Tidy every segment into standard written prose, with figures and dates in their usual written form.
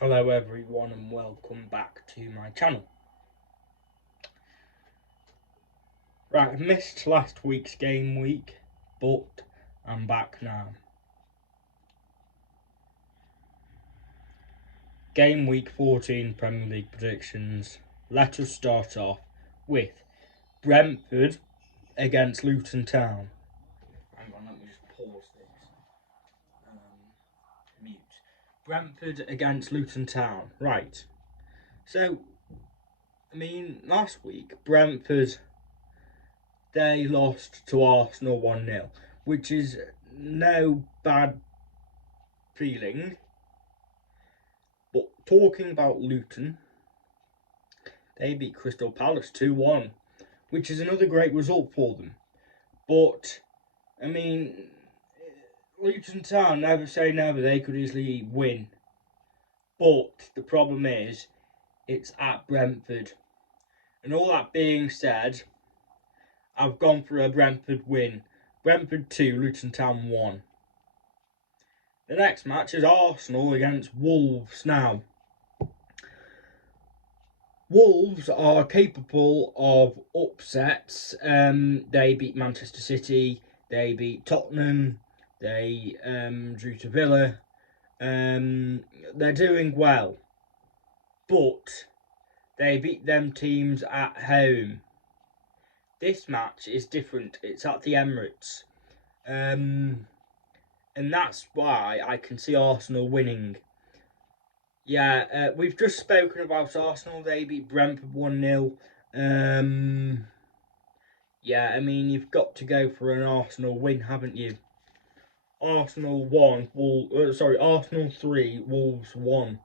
Hello everyone and welcome back to my channel. Right, I missed last week's game week, but I'm back now. Game week 14 Premier League predictions. Let us start off with Brentford against Luton Town. Hang on, let me just pause this. Mute. Brentford against Luton Town. Right. So, last week, Brentford, they lost to Arsenal 1-0, which is no bad feeling. But talking about Luton, they beat Crystal Palace 2-1, which is another great result for them. But, Luton Town, never say never, they could easily win. But the problem is, it's at Brentford. And all that being said, I've gone for a Brentford win. Brentford 2, Luton Town 1. The next match is Arsenal against Wolves. Now, Wolves are capable of upsets. They beat Manchester City, they beat Tottenham, they drew to Villa. They're doing well, but they beat them teams at home. This match is different. It's at the Emirates. And that's why I can see Arsenal winning. Yeah, we've just spoken about Arsenal. They beat Brentford 1-0. Yeah, you've got to go for an Arsenal win, haven't you? Arsenal 3, Wolves 1.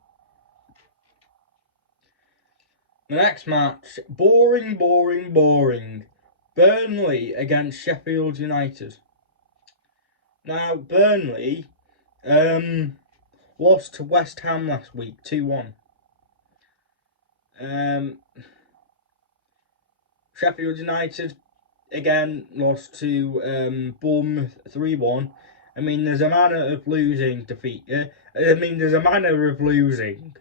The next match, boring. Burnley against Sheffield United. Now, Burnley lost to West Ham last week, 2-1. Sheffield United, again, lost to Bournemouth 3-1. There's a manner of losing there's a manner of losing,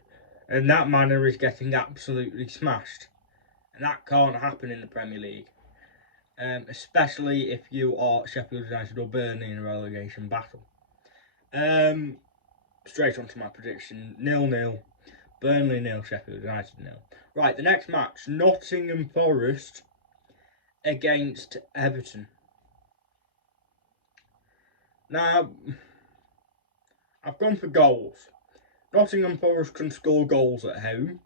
and that manner is getting absolutely smashed. And that can't happen in the Premier League. Especially if you are Sheffield United or Burnley in a relegation battle. Straight on to my prediction, 0-0. Burnley 0, Sheffield United 0. Right, the next match, Nottingham Forest against Everton. Now, I've gone for goals. Nottingham Forest can score goals at home.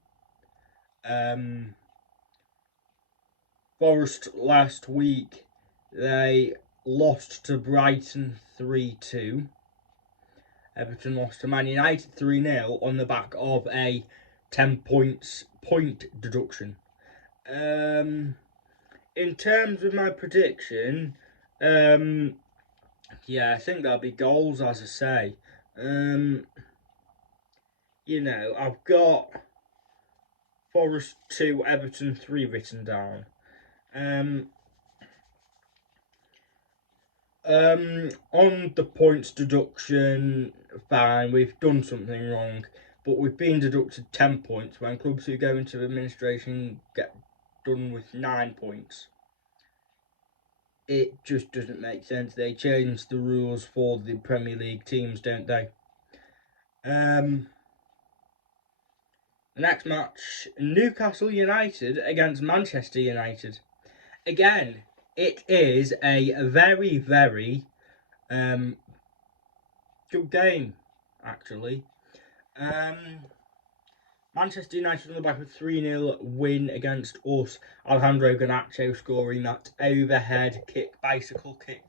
Forest last week, they lost to Brighton 3-2. Everton lost to Man United 3-0 on the back of a 10 point deduction. In terms of my prediction, yeah, I think there'll be goals, as I say. I've got Forest 2, Everton 3 written down. On the points deduction, fine, we've done something wrong, but we've been deducted 10 points when clubs who go into administration get done with 9 points. It just doesn't make sense. They change the rules for the Premier League teams, don't they? The next match, Newcastle United against Manchester United. Again, it is a very good game, actually. Manchester United on the back of 3-0 win against us. Alejandro Garnacho scoring that overhead kick, bicycle kick,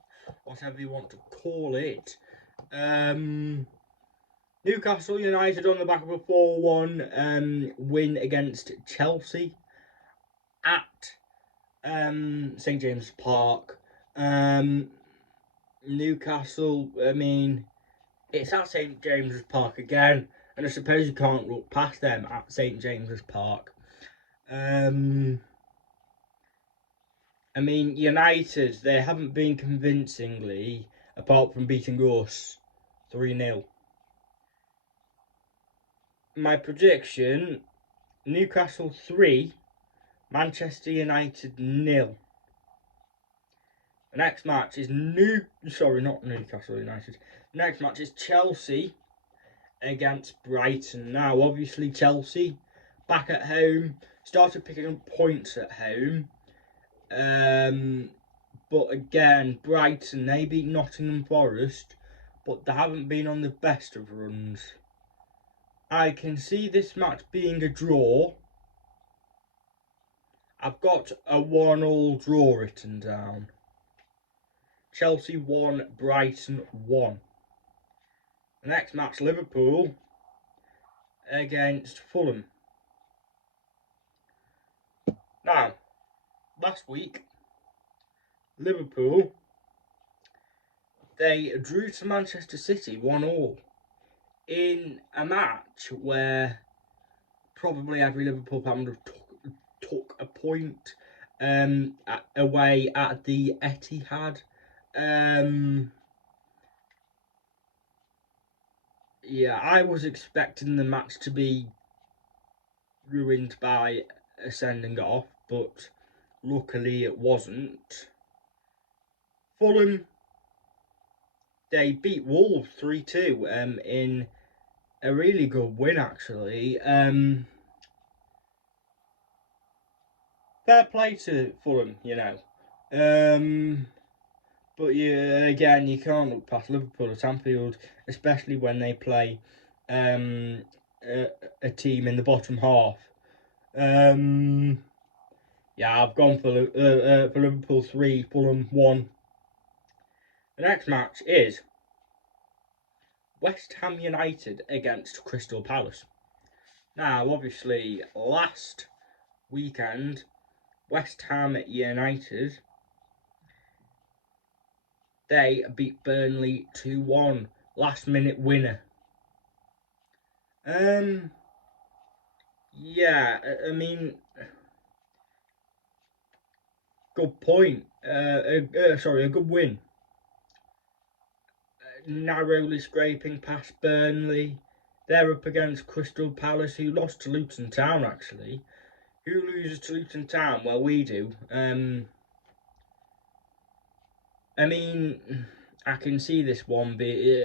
whatever you want to call it. Newcastle United on the back of a 4-1 win against Chelsea at St James's Park. Newcastle, it's at St James's Park again, and I suppose you can't look past them at St James's Park. United, they haven't been convincingly, apart from beating us 3-0. my prediction: Newcastle 3, Manchester United 0. The next match is not Newcastle United. The next match is Chelsea against Brighton. Now, obviously, Chelsea back at home started picking up points at home. But again, Brighton, they beat Nottingham Forest, but they haven't been on the best of runs. I can see this match being a draw. I've got a 1-1 draw written down. Chelsea 1, Brighton 1. The next match, Liverpool against Fulham. Now, last week, Liverpool, they drew to Manchester City 1-1 in a match where probably every Liverpool fan would have took a point away at the Etihad. Yeah, I was expecting the match to be ruined by a sending off, but luckily it wasn't. Fulham, they beat Wolves 3-2 in a really good win, actually. Fair play to Fulham, you know. But yeah, again, you can't look past Liverpool at Anfield, especially when they play a team in the bottom half. Yeah, I've gone for Liverpool 3, Fulham 1. The next match is West Ham United against Crystal Palace. Now, obviously, last weekend, West Ham United, they beat Burnley 2-1. Last minute winner. Yeah, I mean, good point. A good win. Narrowly scraping past Burnley. They're up against Crystal Palace, who lost to Luton Town, actually. Who loses to Luton Town? Well, we do. I mean, I can see this one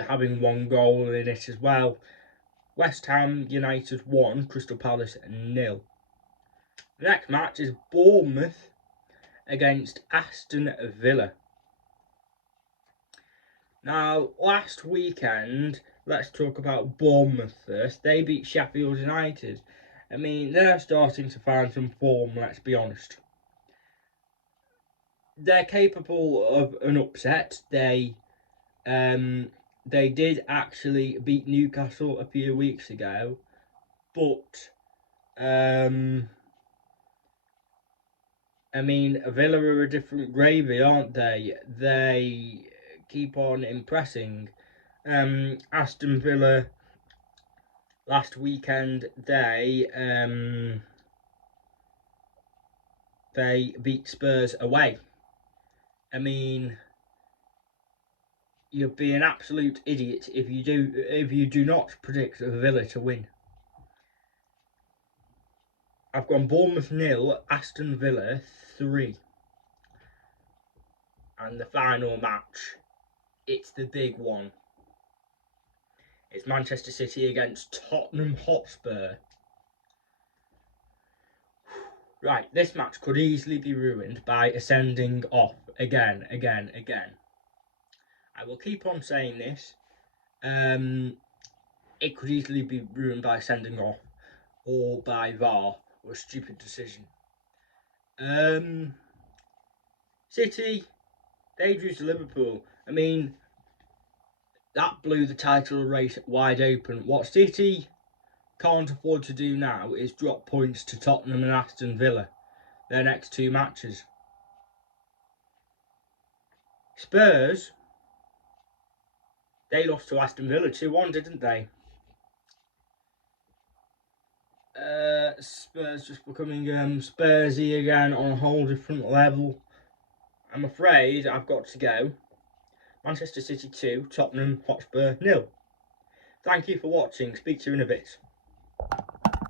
having one goal in it as well. West Ham United 1, Crystal Palace 0. The next match is Bournemouth against Aston Villa. Now, last weekend, let's talk about Bournemouth first. They beat Sheffield United. I mean, they're starting to find some form, let's be honest. They're capable of an upset. They did actually beat Newcastle a few weeks ago, but I mean, Villa are a different gravy, aren't they? They keep on impressing. Aston Villa last weekend, they beat Spurs away. I mean, you'd be an absolute idiot if you do not predict Villa to win. I've gone Bournemouth 0, Aston Villa 3. And the final match, it's the big one. It's Manchester City against Tottenham Hotspur. Right, this match could easily be ruined by a sending off again. I will keep on saying this. It could easily be ruined by sending off or by VAR or a stupid decision. City, they drew to Liverpool. I mean, that blew the title race wide open. What City can't afford to do now is drop points to Tottenham and Aston Villa, their next two matches. Spurs, they lost to Aston Villa 2-1, didn't they? Spurs just becoming Spursy again on a whole different level. I'm afraid I've got to go. Manchester City 2, Tottenham Hotspur 0. Thank you for watching. Speak to you in a bit.